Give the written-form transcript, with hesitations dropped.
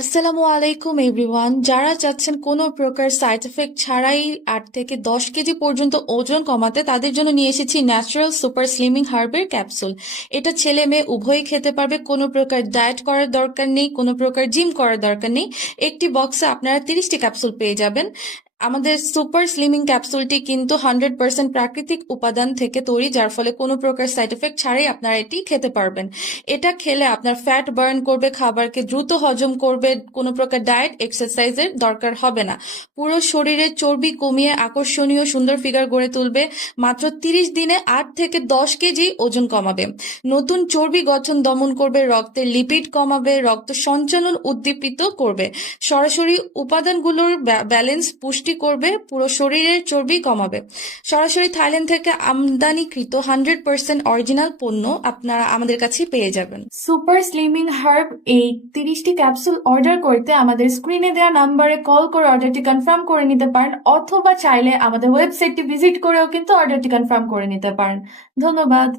আসসালামু আলাইকুম এভরিওয়ান। যারা চাচ্ছেন কোনো প্রকার সাইড এফেক্ট ছাড়াই 8 থেকে 10 কেজি পর্যন্ত ওজন কমাতে, তাদের জন্য নিয়ে এসেছি ন্যাচারাল সুপার স্লিমিং হার্বের ক্যাপসুল। এটা ছেলে মেয়ে উভয়ই খেতে পারবে, কোনো প্রকার ডায়েট করার দরকার নেই, কোনো প্রকার জিম করার দরকার নেই। একটি বক্সে আপনারা 30টি ক্যাপসুল পেয়ে যাবেন। আমাদের সুপার স্লিমিং ক্যাপসুলটি কিন্তু 100% প্রাকৃতিক উপাদান থেকে তৈরি, যার ফলে কোনো প্রকার সাইড এফেক্ট ছাড়াই আপনারা এটি খেতে পারবেন। এটা খেলে আপনার ফ্যাট বার্ন করবে, খাবারকে দ্রুত হজম করবে, কোনো প্রকার ডায়েট এক্সারসাইজের দরকার হবে না। পুরো শরীরের চর্বি কমিয়ে আকর্ষণীয় সুন্দর ফিগার গড়ে তুলবে। মাত্র 30 দিনে 8 থেকে 10 কেজি ওজন কমাবে। নতুন চর্বি গঠন দমন করবে, রক্তের লিপিড কমাবে, রক্ত সঞ্চালন উদ্দীপিত করবে, সরাসরি উপাদানগুলোর ব্যালেন্স পুষ্টি করবে, পুরো শরীরের চর্বি কমাবে। সরাসরি থাইল্যান্ড থেকে আমদানিকৃত 100% অরিজিনাল পণ্য আপনারা আমাদের কাছে পেয়ে যাবেন। সুপার স্লিমিং হার্ব এই 30টি ক্যাপসুল অর্ডার করতে আমাদের স্ক্রিনে দেওয়া নাম্বারে কল করে অর্ডারটি কনফার্ম করে নিতে পারেন, অথবা চাইলে আমাদের ওয়েবসাইটটি ভিজিট করেও কিন্তু অর্ডারটি কনফার্ম করে নিতে পারেন। ধন্যবাদ।